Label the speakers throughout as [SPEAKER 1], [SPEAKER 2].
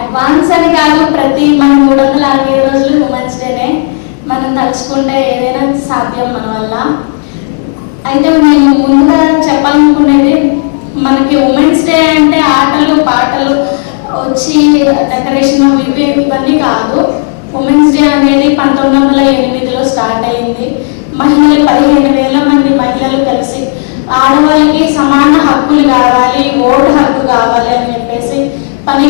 [SPEAKER 1] Advance అని కాదు ప్రతి మన మూడు వందల అరవై రోజులు ఉమెన్స్ డేనే మనం తలుచుకుంటే ఏదైనా సాధ్యం మన వల్ల. అయితే నేను ముందుగా చెప్పాలనుకునేది మనకి ఉమెన్స్ డే అంటే ఆటలు పాటలు వచ్చి డెకరేషన్ ఇవి ఇవన్నీ కాదు. ఉమెన్స్ డే అనేది పంతొమ్మిది వందల ఎనిమిదిలో స్టార్ట్ అయింది. మహిళలు పదిహేను వేల మంది మహిళలు కలిసి ఆడవాళ్ళకి సమాన హక్కులు కావాలి ఓటు హక్కు కావాలి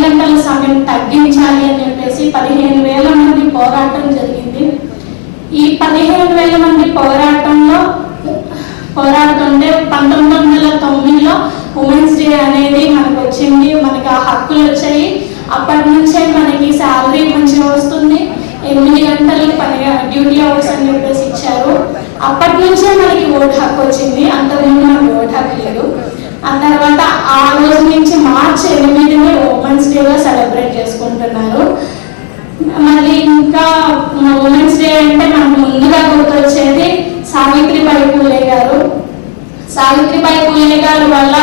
[SPEAKER 1] గంటల సమయం తగ్గించాలి అని చెప్పేసి పదిహేను వేల మంది పోరాటం జరిగింది. ఈ పదిహేను వేల మంది పోరాటంలో పోరాడుతుంటే పంతొమ్మిది వందల తొమ్మిదిలో ఉమెన్స్ డే అనేది మనకు వచ్చింది మనకి ఆ హక్కులు వచ్చాయి. అప్పటి నుంచే మనకి శాలరీ మంచిగా వస్తుంది. ఎనిమిది గంటలు పని డ్యూటీ అవర్స్ అని చెప్పేసి ఇచ్చారు. అప్పటి నుంచే మనకి ఓటు హక్కు వచ్చింది. అంతకుముందు మనకు ఓటు హక్కు లేదు. ఆ తర్వాత ఆ రోజు నుంచి మార్చి ఎనిమిదిని ఉమెన్స్ డేగా సెలబ్రేట్ చేసుకుంటున్నారు. మళ్ళీ ఇంకా ఉమెన్స్ డే అంటే మనకు ముందుగా గుర్తొచ్చేది సావిత్రిబాయి పూలే గారు. సావిత్రిబాయి పూలే గారు వల్ల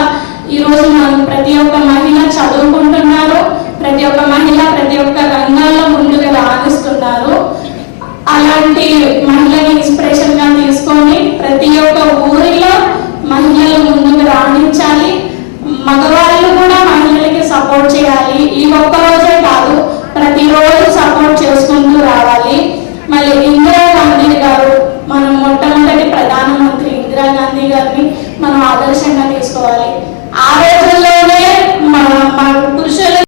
[SPEAKER 1] ఈరోజు మనం ప్రతి ఒక్క మహిళ చదువుకుంటున్నారు. ప్రతి ఒక్క మహిళ ప్రతి ఒక్క రంగాల్లో ముందుగా రాణిస్తున్నారు. అలాంటి ప్రధానమంత్రి ఇందిరాగాంధీ గారిని మనం ఆదర్శంగా